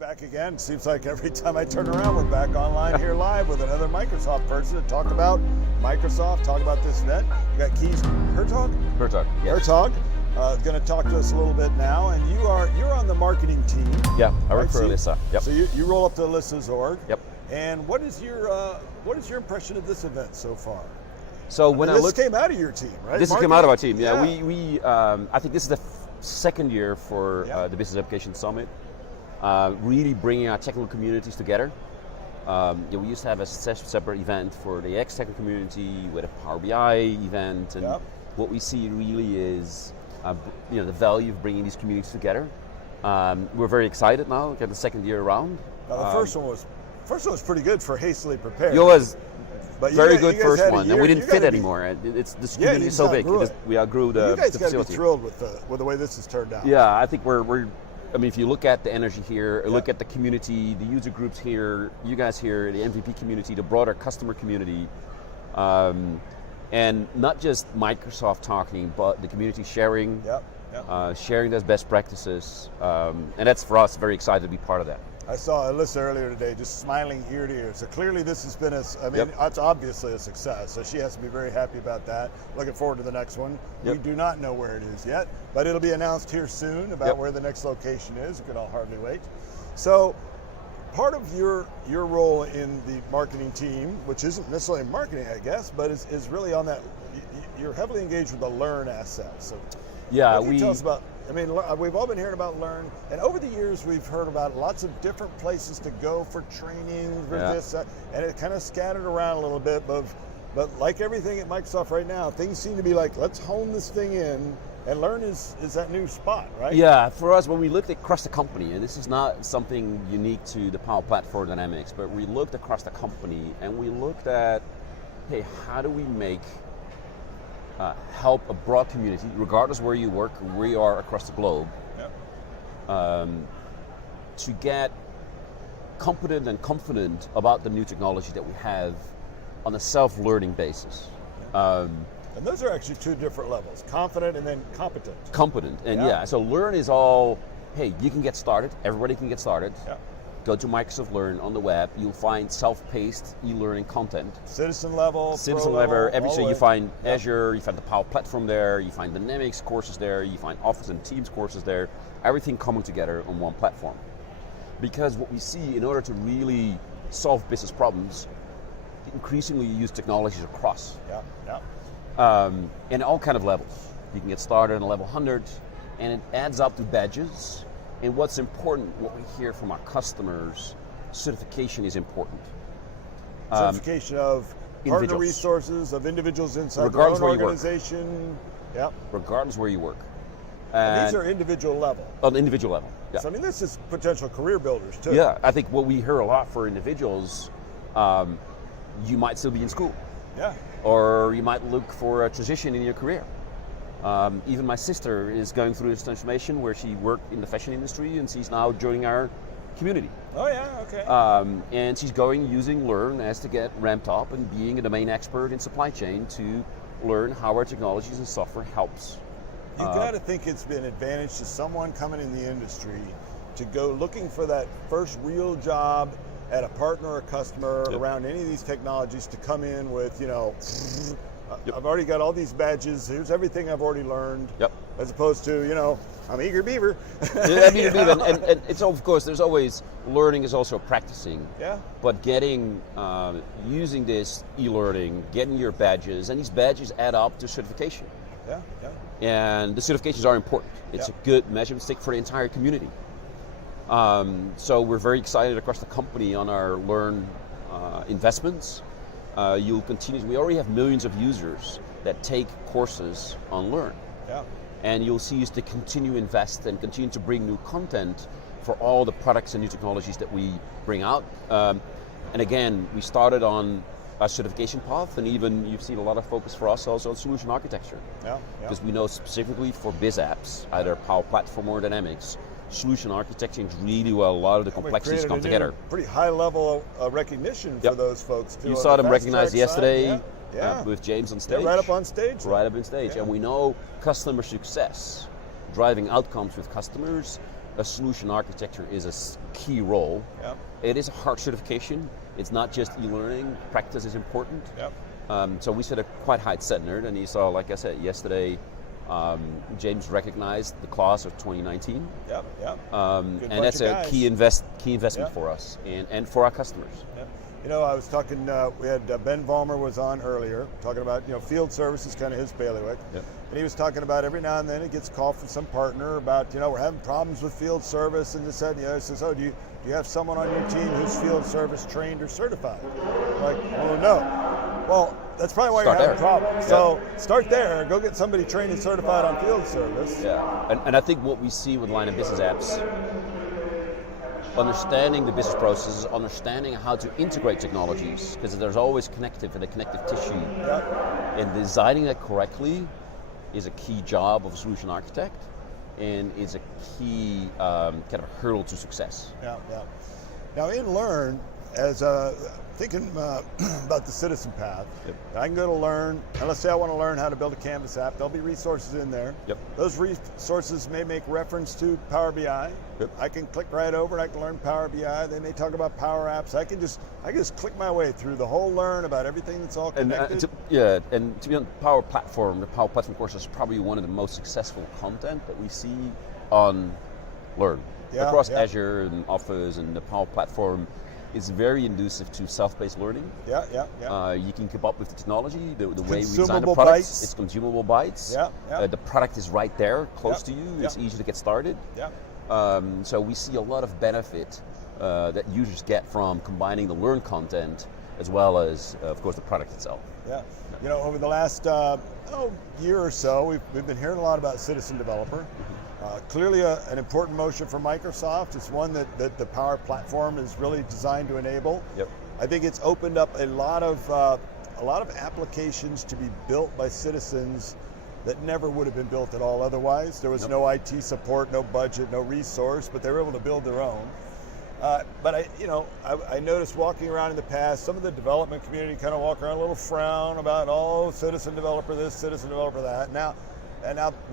We're back again. Seems like every time I turn around, we're back online here live with another Microsoft person to talk about Microsoft, talk about this event. We got Kees Hertogh. Hertogh, yes. Hertogh, going to talk to us a little bit now, and you're on the marketing team. Yeah, I work right? for Alyssa. Yep. So you roll up to Alyssa's org. Yep. And what is your impression of this event so far? So when I this look, came out of your team, right? This Marketing? came out of our team. Yeah, Yeah. we I think this is the second year for the Business Application Summit. Really bringing our technical communities together. We used to have a separate event for the technical community with a Power BI event, and what we see really is the value of bringing these communities together. We're very excited now. Get the second year around. Now the first one was pretty good for hastily prepared. It was but very good guys first one, year, and we didn't fit anymore. This community is so big. We outgrew the you guys got to be facility. thrilled with the way this has turned out. Yeah, I think we're. I mean, if you look at the energy here, look at the community, the user groups here, you guys here, the MVP community, the broader customer community, and not just Microsoft talking, but the community sharing, sharing those best practices, and that's for us very excited to be part of that. I saw Alyssa earlier today just smiling ear to ear. So clearly this has been it's obviously a success. So she has to be very happy about that. Looking forward to the next one. We do not know where it is yet, but it'll be announced here soon about where the next location is. You can all hardly wait. So part of your role in the marketing team, which isn't necessarily marketing, I guess, but is really on that, you're heavily engaged with the Learn asset. So what can you tell us about, we've all been hearing about Learn, and over the years we've heard about lots of different places to go for training, for this, and it kind of scattered around a little bit, but like everything at Microsoft right now, things seem to be like, let's hone this thing in, and Learn is that new spot, right? Yeah, for us, when we looked across the company, and this is not something unique to the Power Platform Dynamics, but we looked across the company, and we looked at, hey, how do we make help a broad community, regardless where you work, where you are across the globe, to get competent and confident about the new technology that we have on a self-learning basis. And those are actually two different levels, confident and then competent. Competent, and so Learn is all, hey, you can get started, everybody can get started. Go to Microsoft Learn on the web, you'll find self-paced e-learning content. Citizen level, everything. You find Azure, you find the Power Platform there, you find Dynamics courses there, you find Office and Teams courses there, everything coming together on one platform. Because what we see, in order to really solve business problems, increasingly you use technologies across. And all kind of levels. You can get started on level 100, and it adds up to badges. And what's important, what we hear from our customers, certification is important. Certification of partner resources, of individuals inside their own organization. Regardless where you work. And these are individual level. On the individual level, So this is potential career builders too. Yeah, I think what we hear a lot for individuals, you might still be in school. Or you might look for a transition in your career. Even my sister is going through this transformation where she worked in the fashion industry and she's now joining our community. And she's using Learn as to get ramped up and being a domain expert in supply chain to learn how our technologies and software helps. You got to think it's been an advantage to someone coming in the industry to go looking for that first real job at a partner or customer around any of these technologies, to come in with, I've already got all these badges, here's everything I've already learned, as opposed to, I'm eager beaver. And it's, of course, there's always, learning is also practicing. But getting, using this e-learning, getting your badges, and these badges add up to certification. And the certifications are important. It's a good measurement stick for the entire community. So we're very excited across the company on our Learn investments. You'll continue. We already have millions of users that take courses on Learn. And you'll see us to continue to invest and continue to bring new content for all the products and new technologies that we bring out. And again, we started on a certification path, and even you've seen a lot of focus for us also on solution architecture. Because we know specifically for biz apps, either Power Platform or Dynamics, solution architecture is really where a lot of the complexities come together. Pretty high level recognition for those folks too. You saw them recognized yesterday with James on stage. Right up on stage. Right up on stage. And we know customer success, driving outcomes with customers, a solution architecture is a key role. Yep. It is a hard certification. It's not just e-learning. Practice is important. Yep. So we set a quite high standard, and you saw, like I said yesterday, James recognized the class of 2019. Yep. Yep. And that's a key investment for us and for our customers. Yep. You know, I was talking, we had Ben Vollmer was on earlier, talking about, field service is kind of his bailiwick. Yep. And he was talking about every now and then he gets a call from some partner about, we're having problems with field service and this, that, and the other. He says, oh, do you have someone on your team who's field service trained or certified? I'm like, well, no. Well, that's probably why you're having problems. So start there, go get somebody trained and certified on field service. Yeah, and I think what we see with line of business apps, understanding the business processes, understanding how to integrate technologies, because there's always connective tissue. Yep. And designing that correctly is a key job of a solution architect, and is a key kind of hurdle to success. Yeah, yeah. Now in Learn, as thinking about the citizen path, I can go to Learn, and let's say I want to learn how to build a Canvas app. There'll be resources in there. Yep. Those resources may make reference to Power BI. Yep. I can click right over and I can learn Power BI. They may talk about Power Apps. I can just click my way through the whole Learn about everything that's all connected. And to be on the Power Platform course is probably one of the most successful content that we see on Learn. Across Azure and Office, and the Power Platform is very inducive to self-paced learning. You can keep up with the technology, the way we design the products. It's consumable bytes. The product is right there, close to you. It's easy to get started. So we see a lot of benefit that users get from combining the Learn content as well as, of course, the product itself. Over the last year or so, we've been hearing a lot about citizen developer. Clearly an important motion for Microsoft. It's one that the Power Platform is really designed to enable. I think it's opened up a lot of applications to be built by citizens that never would have been built at all otherwise. There was no IT support, no budget, no resource, but they were able to build their own. But I noticed walking around in the past, some of the development community kind of walk around a little frown about, citizen developer this, citizen developer that. Now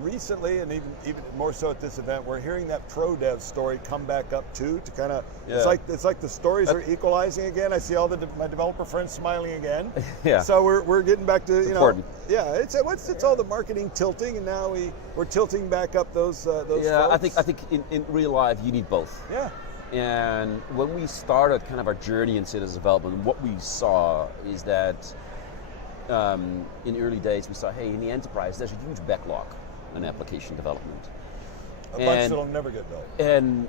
recently, and even more so at this event, we're hearing that pro dev story come back up too, to kind of, it's like the stories are equalizing again. I see all my developer friends smiling again. So we're getting back to, important. It's all the marketing tilting, and now we're tilting back up those folks. I think in real life you need both. And when we started kind of our journey in citizen development, what we saw is that in early days we saw, hey, in the enterprise there's a huge backlog in application development. A bunch that'll never get built. And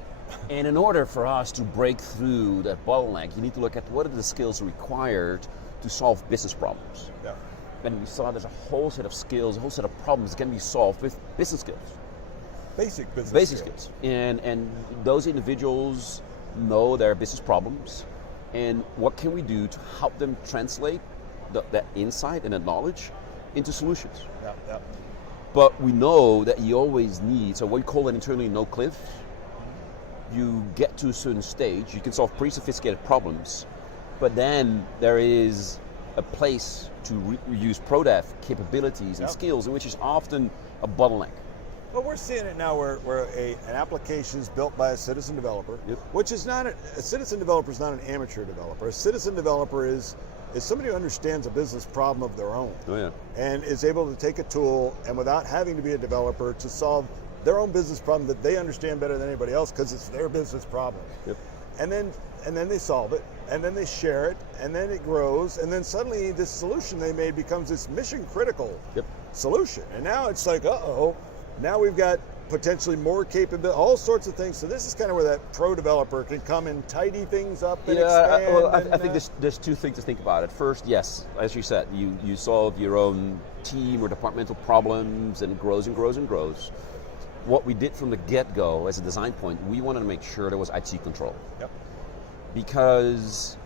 in order for us to break through that bottleneck, you need to look at what are the skills required to solve business problems. And we saw there's a whole set of skills, a whole set of problems that can be solved with business skills. Basic business skills. And those individuals know their business problems, and what can we do to help them translate that insight and that knowledge into solutions. But we know that you always need, so we call it internally no cliff. You get to a certain stage, you can solve pretty sophisticated problems, but then there is a place to use ProDev capabilities and skills, which is often a bottleneck. Well, we're seeing it now where an application is built by a citizen developer, which is not a citizen developer is not an amateur developer. A citizen developer is somebody who understands a business problem of their own and is able to take a tool and without having to be a developer to solve their own business problem that they understand better than anybody else because it's their business problem. And then they solve it, and then they share it, and then it grows, and then suddenly this solution they made becomes this mission critical solution. And now it's like, now we've got potentially more capability, all sorts of things. So this is kind of where that pro developer can come and tidy things up and expand. I think there's two things to think about. At first, yes, as you said, you solve your own team or departmental problems, and it grows and grows and grows. What we did from the get-go as a design point, we wanted to make sure there was IT control. Because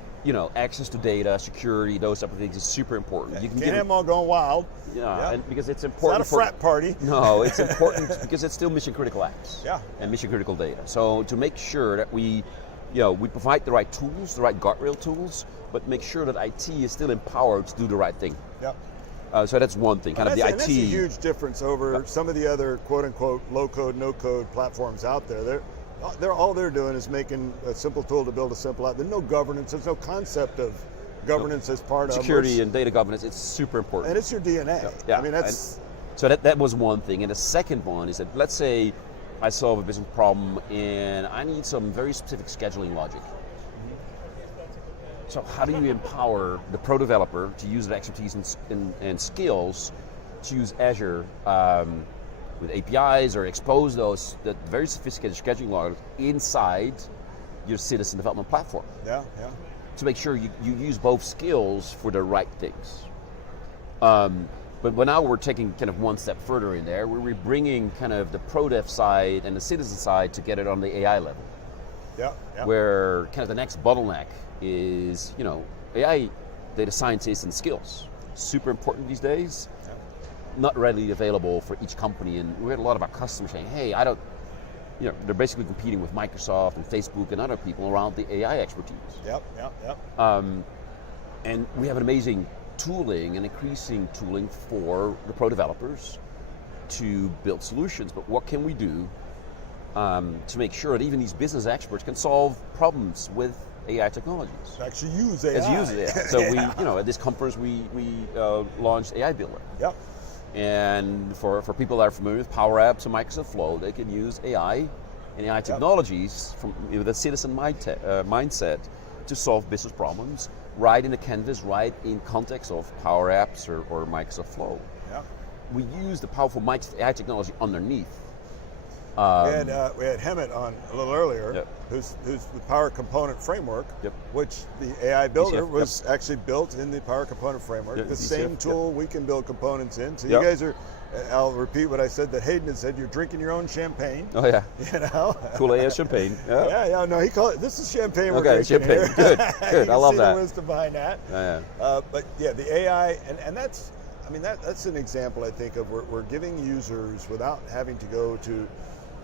access to data, security, those type of things is super important. You can't have them all going wild. And because it's important. It's not a frat party. No, it's important because it's still mission critical apps. And mission critical data. So to make sure that we provide the right tools, the right guardrail tools, but make sure that IT is still empowered to do the right thing. So that's one thing, kind of the IT. And that's a huge difference over some of the other quote-unquote low-code, no-code platforms out there. all they're doing is making a simple tool to build a simple app. There's no governance. There's no concept of governance as part of security and data governance. It's super important, and it's your DNA. Yeah. I mean, that's so that was one thing. And the second one is that, let's say I solve a business problem and I need some very specific scheduling logic. So how do you empower the pro developer to use their expertise and skills to use Azure with APIs or expose that very sophisticated scheduling logic inside your citizen development platform? Yeah. To make sure you use both skills for the right things. But now we're taking kind of one step further in there, where we're bringing kind of the pro dev side and the citizen side together on the AI level. Yeah. Where kind of the next bottleneck is, AI data scientists and skills. Super important these days. Yeah. Not readily available for each company. And we had a lot of our customers saying, hey, they're basically competing with Microsoft and Facebook and other people around the AI expertise. Yep. And we have an amazing tooling and increasing tooling for the pro developers to build solutions. But what can we do to make sure that even these business experts can solve problems with AI technologies? Actually use AI. So at this conference we launched AI Builder. Yep. And for people that are familiar with Power Apps and Microsoft Flow, they can use AI and AI technologies from the citizen mindset to solve business problems right in the canvas, right in context of Power Apps or Microsoft Flow. Yeah. We use the powerful AI technology underneath. We had Hemet on a little earlier, who's the Power Component Framework, which the AI Builder was actually built in the Power Component Framework. The same tool we can build components in. So you guys are, I'll repeat what I said, that Hayden had said, you're drinking your own champagne. Oh yeah. Kool-Aid champagne. Yeah. No, he called it, this is champagne we're drinking champagne. Here. Good. I love that. The wisdom behind that. But the AI, and that's, that's an example, I think, of we're giving users, without having to go to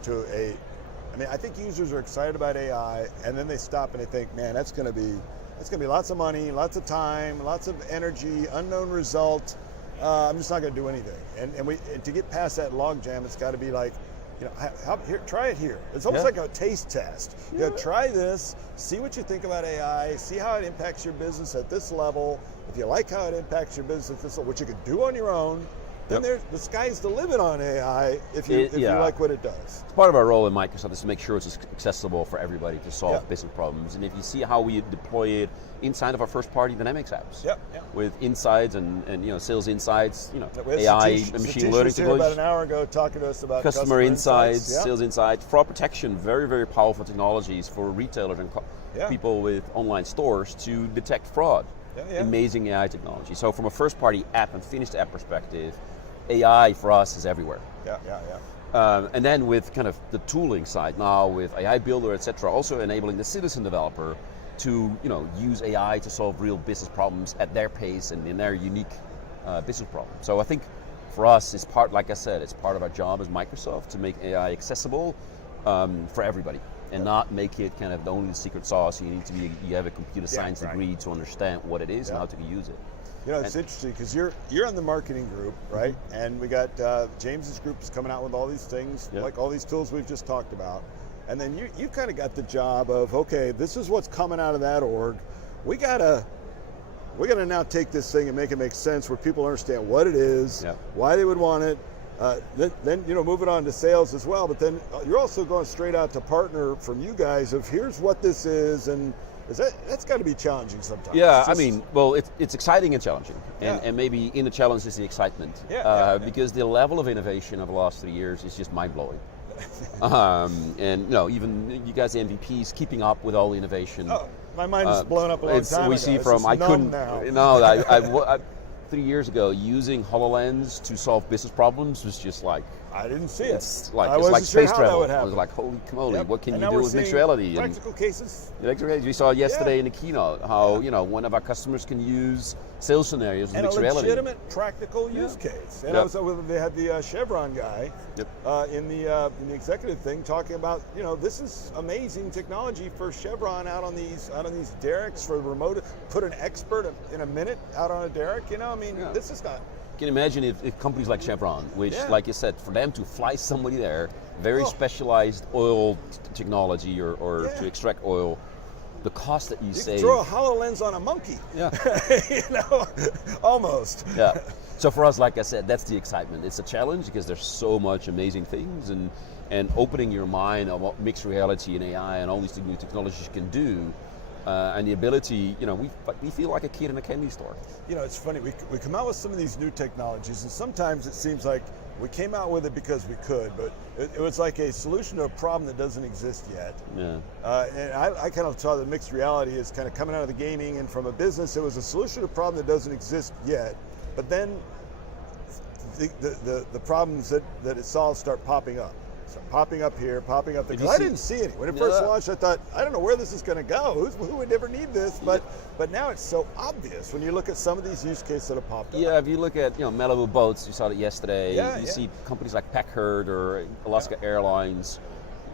I think users are excited about AI, and then they stop and they think, man, that's going to be lots of money, lots of time, lots of energy, unknown result. I'm just not going to do anything. And to get past that logjam, it's got to be like, here, try it here. It's almost like a taste test. Try this, see what you think about AI, see how it impacts your business at this level. If you like how it impacts your business at this level, what you could do on your own. Then the sky's the limit on AI if you like what it does. Part of our role in Microsoft is to make sure it's accessible for everybody to solve business problems. And if you see how we deploy it inside of our first-party Dynamics apps, with insights and sales insights, AI and machine learning technologies. About an hour ago talking to us about customer insights, sales insights, fraud protection, very, very powerful technologies for retailers and people with online stores to detect fraud. Amazing AI technology. So from a first-party app and finished app perspective, AI for us is everywhere. And then with kind of the tooling side now with AI Builder, etc., also enabling the citizen developer to use AI to solve real business problems at their pace and in their unique business problem. So I think for us, it's part of our job as Microsoft to make AI accessible for everybody. And not make it kind of only the secret sauce. You have a computer science degree to understand what it is and how to use it. It's interesting because you're on the marketing group, right? And we got James's group is coming out with all these things, like all these tools we've just talked about. And then you kind of got the job of, okay, this is what's coming out of that org. We gotta now take this thing and make it make sense where people understand what it is, why they would want it. Then move it on to sales as well. But then you're also going straight out to partner from you guys of here's what this is, and that's got to be challenging sometimes. Yeah, it's exciting and challenging, and maybe in the challenge is the excitement. Because the level of innovation of the last 3 years is just mind blowing. Even you guys, the MVPs, keeping up with all the innovation. Oh, my mind is blown up a long time we ago. see from I couldn't. Now. I 3 years ago, using HoloLens to solve business problems was just like I didn't see it. It's like space travel. I was like, holy moly, what can you do with mixed reality? Practical cases. We saw yesterday in the keynote how one of our customers can use sales scenarios with mixed reality. And a legitimate practical use case. And they had the Chevron guy in the executive thing talking about this is amazing technology for Chevron out on these derricks for remote. Put an expert in a minute out on a derrick. This is not. Can you imagine if companies like Chevron, which, like you said, for them to fly somebody there, very specialized oil technology or to extract oil, the cost that you save. You throw a HoloLens on a monkey. Yeah. Almost. Yeah. So for us, like I said, that's the excitement. It's a challenge because there's so much amazing things, and opening your mind on what mixed reality and AI and all these new technologies can do. And the ability, we feel like a kid in a candy store. It's funny, we come out with some of these new technologies, and sometimes it seems like we came out with it because we could, but it was like a solution to a problem that doesn't exist yet. Yeah. And I kind of saw that mixed reality is kind of coming out of the gaming, and from a business, it was a solution to a problem that doesn't exist yet, but then the problems that it solves start popping up. Popping up here, popping up there. Because I didn't see any. When it first launched, I thought, I don't know where this is going to go. Who would ever need this? But now it's so obvious when you look at some of these use cases that have popped up. Yeah, if you look at Malibu Boats, you saw it yesterday. You see companies like Packard or Alaska Airlines,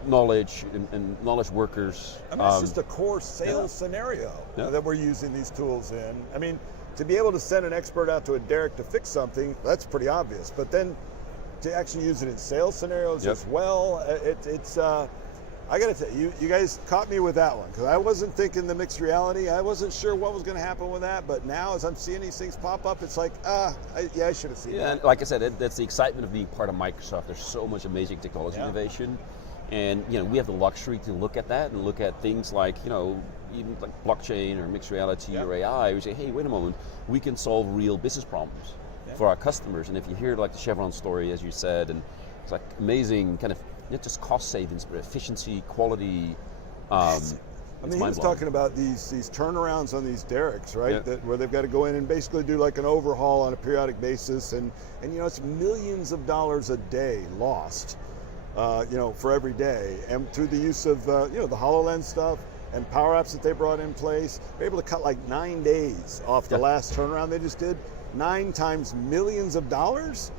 knowledge and knowledge workers. I mean, it's just a core sales scenario that we're using these tools in. I mean, to be able to send an expert out to a derrick to fix something, that's pretty obvious. But then to actually use it in sales scenarios as well, it's I got to tell you, you guys caught me with that one, because I wasn't thinking the mixed reality. I wasn't sure what was going to happen with that, but now as I'm seeing these things pop up, it's like, I should have seen that. And like I said, that's the excitement of being part of Microsoft. There's so much amazing technology innovation, and we have the luxury to look at that and look at things like, even like blockchain or mixed reality or AI. We say, hey, wait a moment, we can solve real business problems for our customers. And if you hear like the Chevron story, as you said, and it's like amazing kind of not just cost savings, but efficiency, quality. I mean, he was talking about these turnarounds on these derricks, right? Where they've got to go in and basically do like an overhaul on a periodic basis, and it's millions of dollars a day lost, for every day. And through the use of the HoloLens stuff and Power Apps that they brought in place, they're able to cut like 9 days off the last turnaround they just did. 9 times millions of dollars.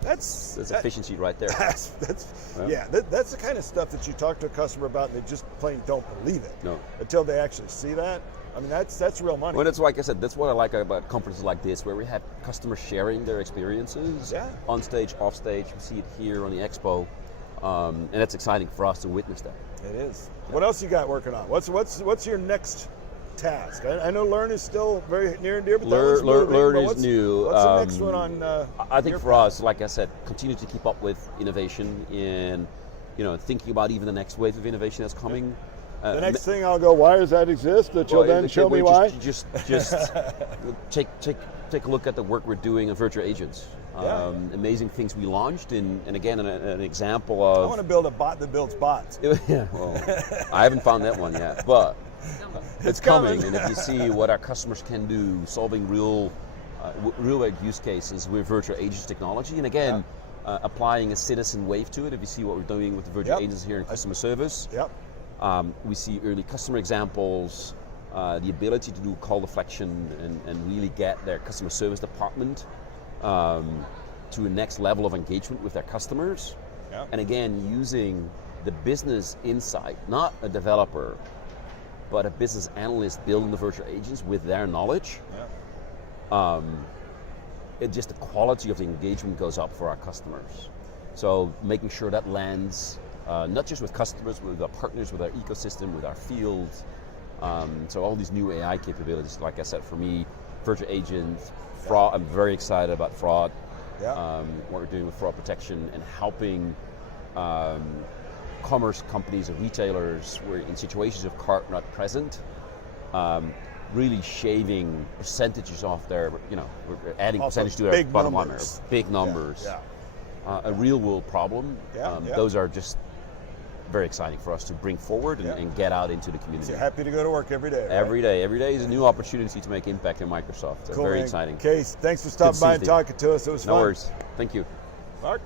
That's efficiency right there. That's the kind of stuff that you talk to a customer about and they just plain don't believe it until they actually see that. I mean, that's real money. Well, that's like I said, that's what I like about conferences like this, where we have customers sharing their experiences on stage, off stage. We see it here on the expo, and that's exciting for us to witness that. It is. What else you got working on? What's your next task? I know Learn is still very near and dear, but Learn is new. What's the next one on? I think for us, like I said, continue to keep up with innovation and thinking about even the next wave of innovation that's coming. The next thing I'll go, why does that exist? That you'll then show me why. Just take a look at the work we're doing on virtual agents. Amazing things we launched, and again, an example of. I want to build a bot that builds bots. I haven't found that one yet, but. It's coming, and if you see what our customers can do, solving real use cases with virtual agents technology, and again, applying a citizen wave to it. If you see what we're doing with the virtual agents here in customer service, we see early customer examples, the ability to do call deflection and really get their customer service department to a next level of engagement with their customers, and again, using the business insight, not a developer, but a business analyst building the virtual agents with their knowledge. Just the quality of the engagement goes up for our customers. So making sure that lands, not just with customers, but with our partners, with our ecosystem, with our field. So all these new AI capabilities, like I said, for me, virtual agents, fraud, I'm very excited about fraud, what we're doing with fraud protection and helping commerce companies and retailers were in situations of cart not present, really shaving percentages off their, we're adding also percentage to their bottom line. Big numbers. A real world problem. Those are just very exciting for us to bring forward and get out into the community. So you're happy to go to work every day, right? Every day is a new opportunity to make impact in Microsoft. So cool, very man. exciting. Kees, thanks for stopping by and talking to us. It was fun. No worries. Thank you. Mark?